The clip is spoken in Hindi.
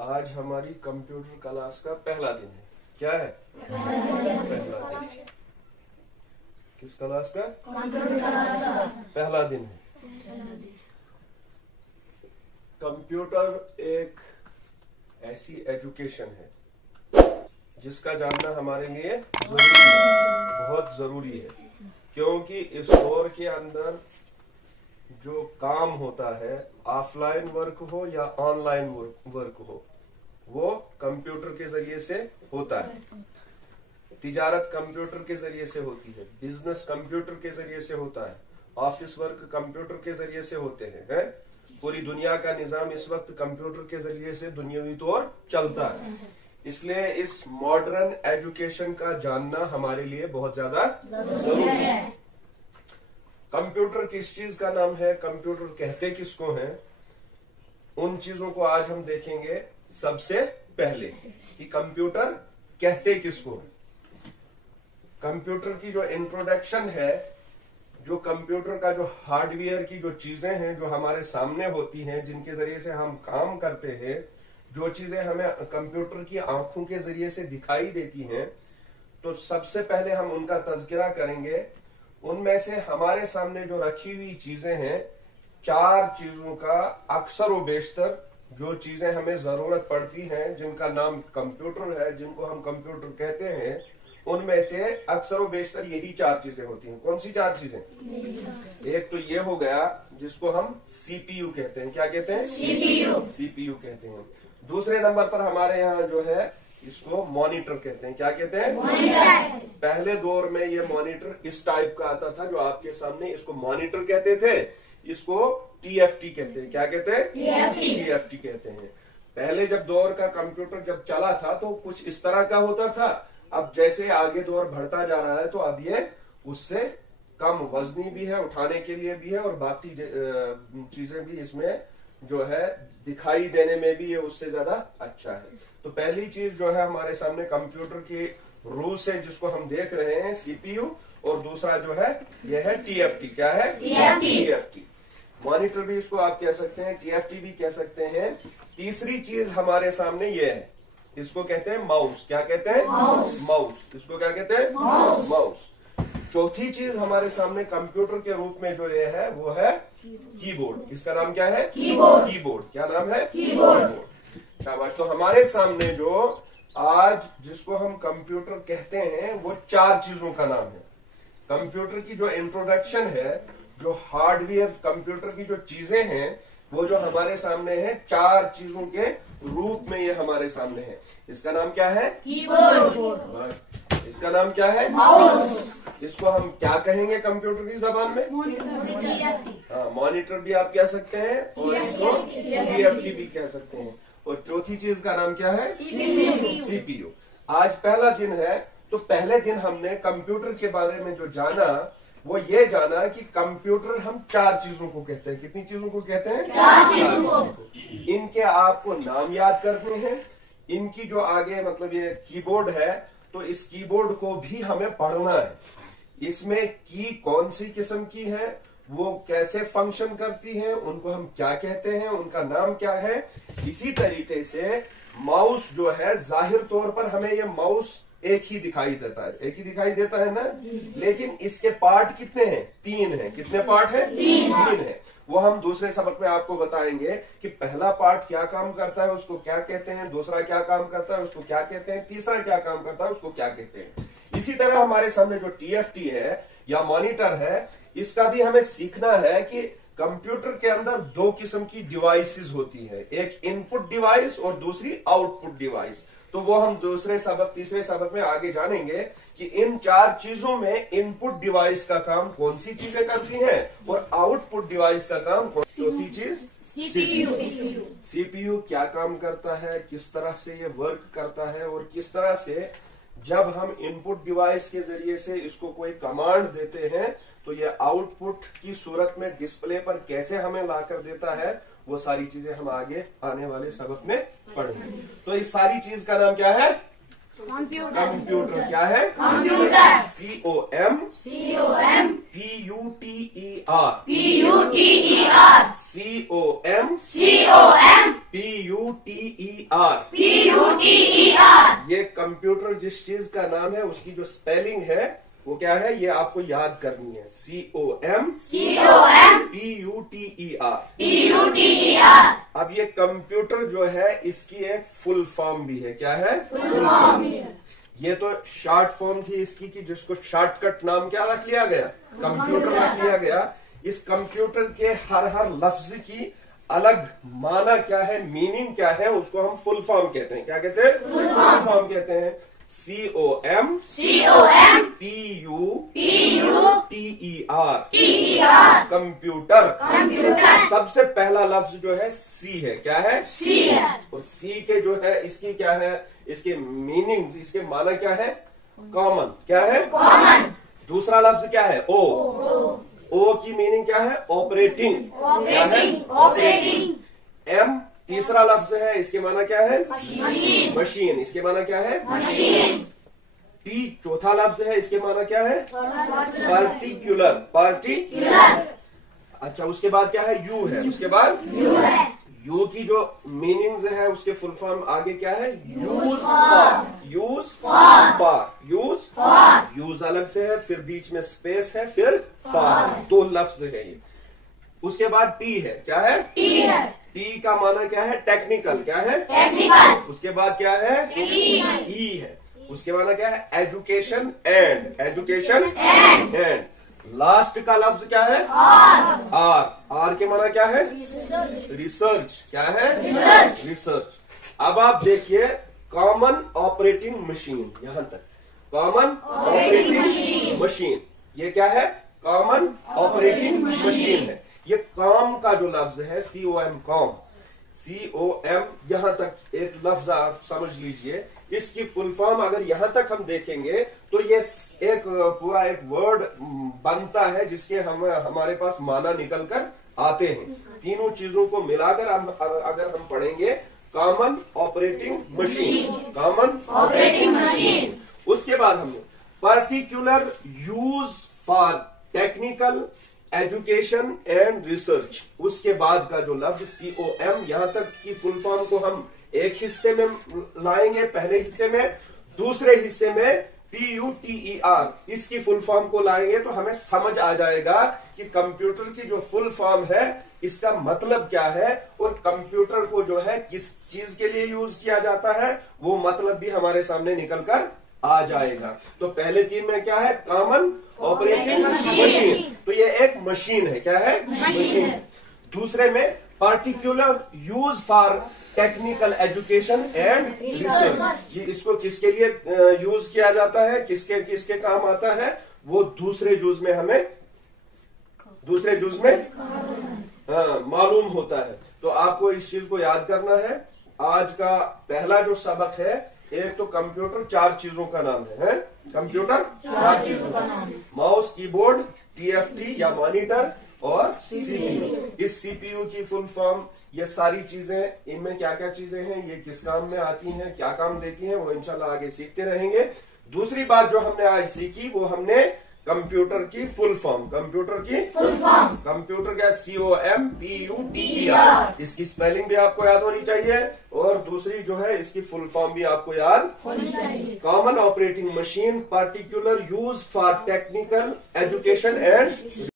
आज हमारी कंप्यूटर क्लास का पहला दिन है। क्या है? पहला दिन। किस क्लास का? पहला दिन है। कंप्यूटर एक ऐसी एजुकेशन है जिसका जानना हमारे लिए जरूरी है, बहुत जरूरी है, क्योंकि इस दौर के अंदर जो काम होता है, ऑफलाइन वर्क हो या ऑनलाइन वर्क हो, वो कंप्यूटर के जरिए से होता है। तिजारत कंप्यूटर के जरिए से होती है, बिजनेस कंप्यूटर के जरिए से होता है, ऑफिस वर्क कंप्यूटर के जरिए से होते हैं। पूरी दुनिया का निजाम इस वक्त कंप्यूटर के जरिए से दुनियावी तौर चलता है। इसलिए इस मॉडर्न एजुकेशन का जानना हमारे लिए बहुत ज्यादा जरूरी है। कंप्यूटर किस चीज का नाम है, कंप्यूटर कहते किसको हैं, उन चीजों को आज हम देखेंगे। सबसे पहले कि कंप्यूटर कहते किसको हैं। कंप्यूटर की जो इंट्रोडक्शन है, जो कंप्यूटर का जो हार्डवेयर की जो चीजें हैं जो हमारे सामने होती हैं, जिनके जरिए से हम काम करते हैं, जो चीजें हमें कंप्यूटर की आंखों के जरिए से दिखाई देती हैं, तो सबसे पहले हम उनका तज़किरा करेंगे। उनमें से हमारे सामने जो रखी हुई चीजें हैं, 4 चीजों का अक्सर व बेशतर जो चीजें हमें जरूरत पड़ती हैं, जिनका नाम कंप्यूटर है, जिनको हम कंप्यूटर कहते हैं, उनमें से अक्सर व बेशतर यही 4 चीजें होती हैं। कौन सी 4 चीजें? एक तो ये हो गया जिसको हम सीपीयू कहते हैं। क्या कहते हैं? सीपीयू कहते हैं। दूसरे नंबर पर हमारे यहाँ जो है इसको मॉनिटर कहते हैं। क्या कहते हैं? मॉनिटर। पहले दौर में ये मॉनिटर इस टाइप का आता था जो आपके सामने, इसको मॉनिटर कहते थे। इसको टीएफटी कहते हैं। क्या कहते हैं? टीएफटी कहते हैं। पहले जब दौर का कंप्यूटर जब चला था तो कुछ इस तरह का होता था। अब जैसे आगे दौर बढ़ता जा रहा है तो अब ये उससे कम वजनी भी है, उठाने के लिए भी है, और बाकी चीजें भी इसमें जो है दिखाई देने में भी ये उससे ज्यादा अच्छा है। तो पहली चीज जो है हमारे सामने कंप्यूटर की रूह से जिसको हम देख रहे हैं, सीपीयू, और दूसरा जो है ये है टीएफटी। क्या है? टीएफटी। मॉनिटर भी इसको आप कह सकते हैं, टीएफटी भी कह सकते हैं। तीसरी चीज हमारे सामने ये है, इसको कहते हैं माउस। क्या कहते हैं? माउस। इसको क्या कहते हैं? माउस। चौथी चीज हमारे सामने कंप्यूटर के रूप में जो ये है वो है कीबोर्ड। इसका नाम क्या है? कीबोर्ड। क्या नाम है? कीबोर्ड। शाबाश। तो हमारे सामने जो आज जिसको हम कंप्यूटर कहते हैं वो 4 चीजों का नाम है। कंप्यूटर की जो इंट्रोडक्शन है, जो हार्डवेयर कंप्यूटर की जो चीजें हैं, वो जो हमारे सामने है 4 चीजों के रूप में ये हमारे सामने है। इसका नाम क्या है? कीबोर्ड। इसका नाम क्या है? माउस। इसको हम क्या कहेंगे कंप्यूटर की जबान में? हाँ, मॉनिटर भी आप कह सकते हैं, और इसको टीएफटी भी कह सकते हैं। और चौथी चीज का नाम क्या है? सीपीयू। आज पहला दिन है, तो पहले दिन हमने कंप्यूटर के बारे में जो जाना वो ये जाना कि कंप्यूटर हम 4 चीजों को कहते हैं। कितनी चीजों को कहते हैं? 4 चीजों को। इनके आपको नाम याद करने हैं। इनकी जो आगे मतलब ये कीबोर्ड है, तो इस कीबोर्ड को भी हमें पढ़ना है। इसमें की कौन सी किस्म की है, वो कैसे फंक्शन करती हैं, उनको हम क्या कहते हैं, उनका नाम क्या है। इसी तरीके से माउस जो है, जाहिर तौर पर हमें ये माउस एक ही दिखाई देता है, एक ही दिखाई देता है ना, लेकिन इसके पार्ट कितने हैं? 3 हैं। कितने पार्ट हैं? 3 हैं। वो हम दूसरे सबक में आपको बताएंगे कि पहला पार्ट क्या काम करता है, उसको क्या कहते हैं, दूसरा क्या काम करता है, उसको क्या कहते हैं, तीसरा क्या काम करता है, उसको क्या कहते हैं। इसी तरह हमारे सामने जो टीएफटी है या मॉनिटर है, इसका भी हमें सीखना है कि कंप्यूटर के अंदर 2 किस्म की डिवाइसेस होती है, एक इनपुट डिवाइस और दूसरी आउटपुट डिवाइस। तो वो हम दूसरे सबक, तीसरे सबक में आगे जानेंगे कि इन 4 चीजों में इनपुट डिवाइस का काम कौन सी चीजें करती हैं और आउटपुट डिवाइस का काम कौन सी चीज? सीपीयू क्या काम करता है, किस तरह से ये वर्क करता है, और किस तरह से जब हम इनपुट डिवाइस के जरिए से इसको कोई कमांड देते हैं तो ये आउटपुट की सूरत में डिस्प्ले पर कैसे हमें लाकर देता है, वो सारी चीजें हम आगे आने वाले सबक में पढ़ेंगे। तो इस सारी चीज का नाम क्या है? कंप्यूटर। क्या है? कंप्यूटर। COM PUTER। COM ये कंप्यूटर जिस चीज का नाम है उसकी जो स्पेलिंग है वो क्या है, ये आपको याद करनी है। COMPUTER। अब ये कंप्यूटर जो है इसकी एक फुल फॉर्म भी है। क्या है? Full form. ये तो शॉर्ट फॉर्म थी इसकी कि जिसको शॉर्टकट नाम क्या रख लिया गया, कंप्यूटर रख लिया गया। इस कंप्यूटर के हर लफ्ज की अलग माना क्या है, मीनिंग क्या है, उसको हम फुल फॉर्म कहते हैं। क्या कहते हैं? फुल फॉर्म कहते हैं। COMPUTER computer. सबसे पहला लफ्ज जो है सी है। क्या है? सी है। और सी के जो है इसकी क्या है, इसके मीनिंग्स, इसके माना क्या है, कॉमन। क्या है? कॉमन। दूसरा लफ्ज क्या है? ओ की मीनिंग क्या है? ऑपरेटिंग। क्या है? ऑपरेटिंग। एम तीसरा लफ्ज है, इसके माना क्या है? मशीन। इसके माना क्या है? मशीन। टी चौथा लफ्ज है, इसके माना क्या है? पार्टिक्यूलर। अच्छा, उसके बाद क्या है? यू है। उसके बाद यू की जो मीनिंग्स है उसके फुल फॉर्म आगे क्या है? यूज अलग से है, फिर बीच में स्पेस है, फिर फॉर। दो लफ्ज है ये। उसके बाद टी है। क्या है? टी का माना क्या है? टेक्निकल। क्या है? टेक्निकल। उसके बाद क्या है? ई है। उसके माना क्या है? Education and. लास्ट का लफ्ज क्या है? आर के माना क्या है? रिसर्च। क्या है? रिसर्च। अब आप देखिए कॉमन ऑपरेटिंग मशीन, यहां तक कॉमन ऑपरेटिंग मशीन। ये क्या है? कॉमन ऑपरेटिंग मशीन है। ये कॉम का जो लफ्ज है COM, यहां तक एक लफ्ज आप समझ लीजिए। इसकी फुल फॉर्म अगर यहां तक हम देखेंगे तो ये एक पूरा एक वर्ड बनता है जिसके हमारे पास माना निकल कर आते हैं। तीनों चीजों को मिलाकर अगर हम पढ़ेंगे कॉमन ऑपरेटिंग मशीन। उसके बाद हमने particular use for technical education and research. उसके बाद का जो लफ्ज COM, यहां तक की फुल फॉर्म को हम एक हिस्से में लाएंगे, पहले हिस्से में। दूसरे हिस्से में PUTER, इसकी फुल फॉर्म को लाएंगे तो हमें समझ आ जाएगा कि कंप्यूटर की जो फुल फॉर्म है इसका मतलब क्या है, और कंप्यूटर को जो है किस चीज के लिए यूज किया जाता है वो मतलब भी हमारे सामने निकल कर आ जाएगा। तो पहले तीन में क्या है? Common operating machine. तो ये एक मशीन है। क्या है? मशीन। दूसरे में particular use for technical education and research. ये इसको किसके लिए यूज किया जाता है, किसके काम आता है, वो दूसरे जुज में हमें मालूम होता है। तो आपको इस चीज को याद करना है। आज का पहला जो सबक है, एक तो कंप्यूटर 4 चीजों का नाम है। कंप्यूटर 4 चीजों का नाम, माउस, कीबोर्ड, TFT या मॉनिटर और CPU। इस CPU की फुल फॉर्म, ये सारी चीजें, इनमें क्या क्या चीजें हैं, ये किस काम में आती हैं, क्या काम देती हैं, वो इंशाल्लाह आगे सीखते रहेंगे। दूसरी बात जो हमने आज सीखी वो हमने कंप्यूटर की फुल फॉर्म। कंप्यूटर क्या? COMPUTER। इसकी स्पेलिंग भी आपको याद होनी चाहिए, और दूसरी जो है इसकी फुल फॉर्म भी आपको याद होनी चाहिए। Common operating machine, particular use for technical education and